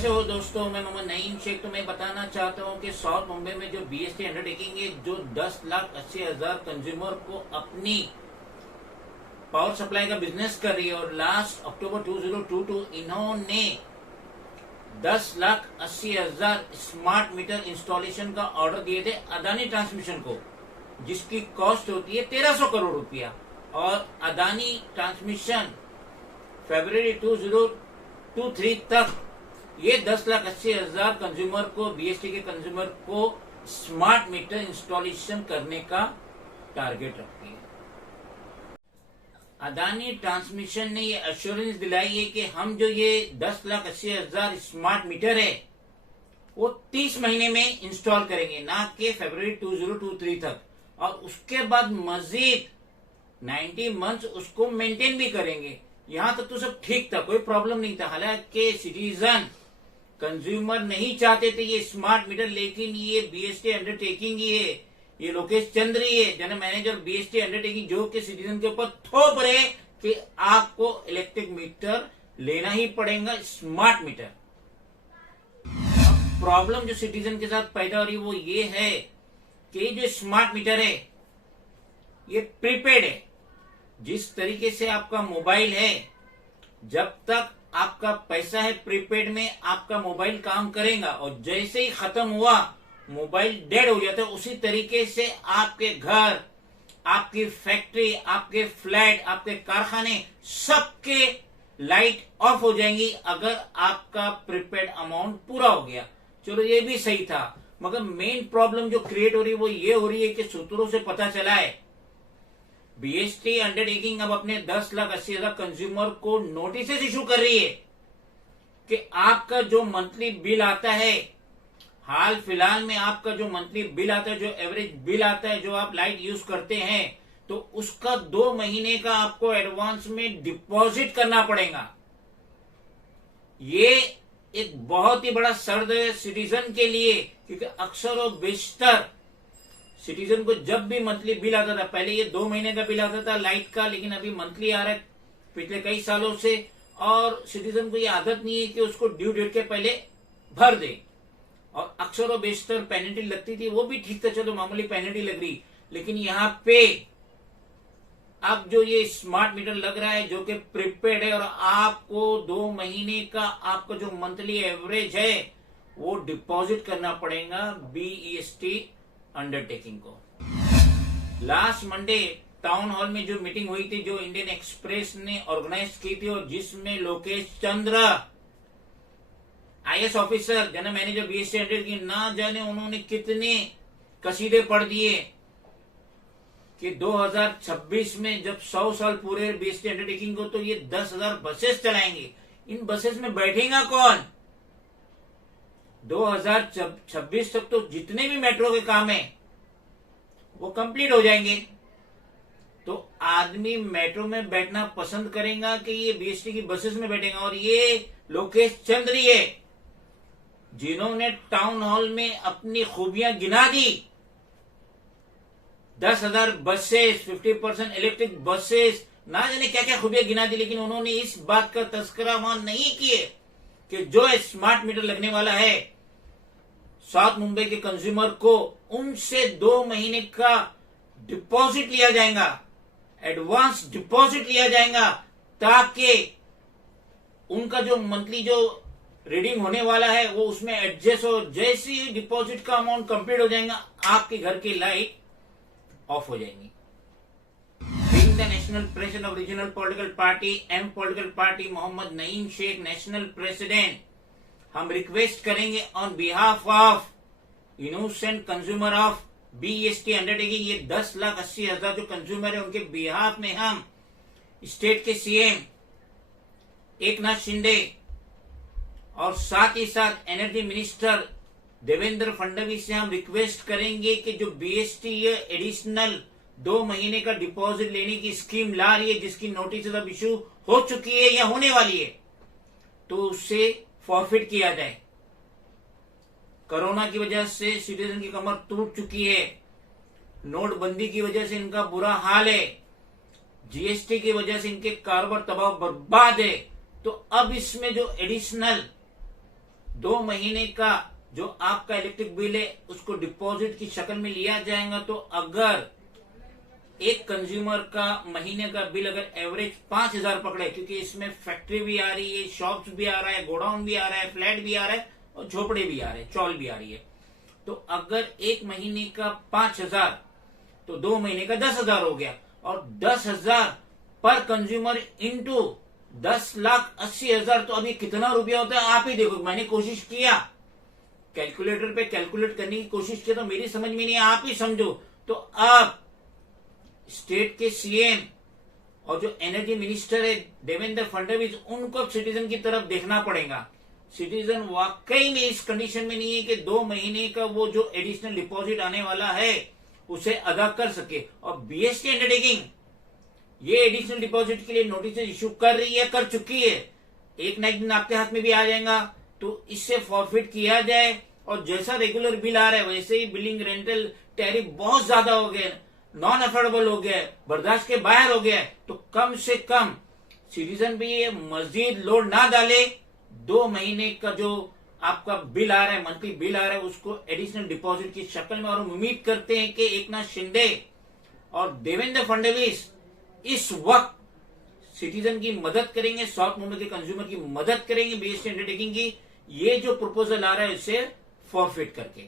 कैसे हो दोस्तों, मैं मोहम्मद नईम शेख। तो मैं बताना चाहता हूँ कि साउथ मुंबई में जो बीएसटी अंडरटेकिंग है, जो 10,80,000 कंज्यूमर को अपनी पावर सप्लाई का बिजनेस कर रही है, और लास्ट अक्टूबर 2022 इन्होंने 10,80,000 स्मार्ट मीटर इंस्टॉलेशन का ऑर्डर दिए थे अदानी ट्रांसमिशन को, जिसकी कॉस्ट होती है 1300 करोड़ रुपया। और अदानी ट्रांसमिशन फरवरी 2023 तक ये 10,80,000 कंज्यूमर को, बीएसटी के कंज्यूमर को स्मार्ट मीटर इंस्टॉलेशन करने का टारगेट रखती है। अदानी ट्रांसमिशन ने ये एश्योरेंस दिलाई है कि हम जो ये 10,80,000 स्मार्ट मीटर है वो 30 महीने में इंस्टॉल करेंगे, ना कि फरवरी 2023 तक। और उसके बाद मजीद 90 मंथ्स उसको मेंटेन भी करेंगे। यहां तक तो सब ठीक था, कोई प्रॉब्लम नहीं था। हालांकि सिटीजन कंज्यूमर नहीं चाहते थे ये स्मार्ट मीटर, लेकिन ये बीएसटी अंडरटेकिंग ही है, ये लोकेश चंद्र ही है, जनरल मैनेजर बीएसटी अंडरटेकिंग, जो कि सिटीजन के ऊपर थोप रहे कि आपको इलेक्ट्रिक मीटर लेना ही पड़ेगा, स्मार्ट मीटर। प्रॉब्लम जो सिटीजन के साथ पैदा हो रही है वो ये है कि जो स्मार्ट मीटर है ये प्रीपेड है। जिस तरीके से आपका मोबाइल है, जब तक आपका पैसा है प्रीपेड में, आपका मोबाइल काम करेगा, और जैसे ही खत्म हुआ मोबाइल डेड हो जाता है। उसी तरीके से आपके घर, आपकी फैक्ट्री, आपके फ्लैट, आपके कारखाने, सबके लाइट ऑफ हो जाएंगी अगर आपका प्रीपेड अमाउंट पूरा हो गया। चलो ये भी सही था, मगर मेन प्रॉब्लम जो क्रिएट हो रही है वो ये हो रही है कि सूत्रों से पता चला है बीएसटी अंडरटेकिंग अब अपने 10,80,000 कंज्यूमर को नोटिस इशू कर रही है कि आपका जो मंथली बिल आता है, हाल फिलहाल में आपका जो मंथली बिल आता है, जो एवरेज बिल आता है, जो आप लाइट यूज करते हैं, तो उसका 2 महीने का आपको एडवांस में डिपॉजिट करना पड़ेगा। ये एक बहुत ही बड़ा सर्द है सिटीजन के लिए, क्योंकि अक्सर और बेशतर सिटीजन को जब भी मंथली बिल आता था, पहले ये 2 महीने का बिल आता था लाइट का, लेकिन अभी मंथली आ रहा है पिछले कई सालों से, और सिटीजन को ये आदत नहीं है कि उसको ड्यू डेट के पहले भर दे। और अक्सर और बेशतर पेनल्टी लगती थी, वो भी ठीक था, चलो मामूली पेनल्टी लग रही, लेकिन यहाँ पे अब जो ये स्मार्ट मीटर लग रहा है जो कि प्रीपेड है, और आपको 2 महीने का आपका जो मंथली एवरेज है वो डिपॉजिट करना पड़ेगा बीईएसटी अंडरटेकिंग को। लास्ट मंडे टाउन हॉल में जो मीटिंग हुई थी, जो इंडियन एक्सप्रेस ने ऑर्गेनाइज की थी, और जिसमें Lokesh Chandra IAS officer, general manager BST undertaking, ना जाने उन्होंने कितने कसीदे पढ़ दिए कि 2026 में जब 100 साल पूरे बीएसटी अंडरटेकिंग को, तो ये 10,000 बसेस चलाएंगे। इन बसेस में बैठेगा कौन? 2026 तक तो जितने भी मेट्रो के काम है वो कंप्लीट हो जाएंगे। तो आदमी मेट्रो में बैठना पसंद करेगा कि ये बीएसटी की बसेस में बैठेगा। और ये लोकेश चंद्र है जिन्होंने टाउन हॉल में अपनी खूबियां गिना दी, 10,000 बसेस, 50% इलेक्ट्रिक बसेस, ना जाने क्या क्या खूबियां गिना दी, लेकिन उन्होंने इस बात का तस्करा वहां नहीं किए कि जो स्मार्ट मीटर लगने वाला है साउथ मुंबई के कंज्यूमर को, उनसे 2 महीने का डिपॉजिट लिया जाएगा, एडवांस डिपॉजिट लिया जाएगा, ताकि उनका जो मंथली जो रीडिंग होने वाला है वो उसमें एडजस्ट हो। जैसे ही डिपॉजिट का अमाउंट कंप्लीट हो जाएगा, आपके घर की लाइट ऑफ हो जाएंगी। Being the national president of regional political party, M political party, Mohammad Naeem Shaikh, national president, हम रिक्वेस्ट करेंगे on behalf of innocent consumer of BST undertaking, ये 10,80,000 जो कंज्यूमर है उनके बिहाफ में हम स्टेट के सीएम एकनाथ शिंदे और साथ ही साथ एनर्जी मिनिस्टर देवेंद्र फडणवीस से हम रिक्वेस्ट करेंगे कि जो बीएसटी ये एडिशनल 2 महीने का डिपॉजिट लेने की स्कीम ला रही है, जिसकी नोटिस अब इशू हो चुकी है या होने वाली है, तो उससे फॉरफिट किया जाए। कोरोना की वजह से सिटीजन की कमर टूट चुकी है, नोटबंदी की वजह से इनका बुरा हाल है, जीएसटी की वजह से इनके कारोबार तबाह बर्बाद है। तो अब इसमें जो एडिशनल 2 महीने का जो आपका इलेक्ट्रिक बिल है उसको डिपॉजिट की शक्ल में लिया जाएगा। तो अगर एक कंज्यूमर का महीने का बिल अगर एवरेज 5,000 पकड़े, क्योंकि इसमें फैक्ट्री भी आ रही है, शॉप्स भी आ रहा है, गोडाउन भी आ रहा है, फ्लैट भी आ रहा है और झोपड़े भी आ रहे हैं, चौल भी आ रही है। तो अगर एक महीने का 5,000 तो 2 महीने का 10,000 हो गया, और 10,000 पर कंज्यूमर इंटू 10,80,000 तो अभी कितना रुपया होता है आप ही देखो। मैंने कोशिश किया, कैलकुलेटर पे कैलकुलेट करने की कोशिश की, तो मेरी समझ में नहीं, आप ही समझो। तो आप स्टेट के सीएम और जो एनर्जी मिनिस्टर है देवेंद्र फडणवीस, उनको सिटीजन की तरफ देखना पड़ेगा। सिटीजन वाकई में इस कंडीशन में नहीं है कि 2 महीने का वो जो एडिशनल डिपॉजिट आने वाला है उसे अदा कर सके। और बीएसटी अंडरटेकिंग ये एडिशनल डिपॉजिट के लिए नोटिस इश्यू कर रही है, कर चुकी है। एक ना एक दिन आपके हाथ में भी आ जाएगा, तो इससे फॉरफिट किया जाए। और जैसा रेगुलर बिल आ रहा है वैसे ही बिलिंग रेंटल टैरिफ बहुत ज्यादा हो गए, नॉन अफोर्डेबल हो गया, बर्दाश्त के बाहर हो गया। तो कम से कम सिटीजन भी ये मजीद लोड ना डाले। 2 महीने का जो आपका बिल आ रहा है, मंथली बिल आ रहा है, उसको एडिशनल डिपॉजिट की शक्ल में, और उम्मीद करते हैं कि एकनाथ शिंदे और देवेंद्र फडणवीस इस वक्त सिटीजन की मदद करेंगे, साउथ मुंबई के कंज्यूमर की मदद करेंगे बीएसटी अंडरटेकिंग की। ये जो प्रपोजल आ रहा है इसे फॉरफिट करके।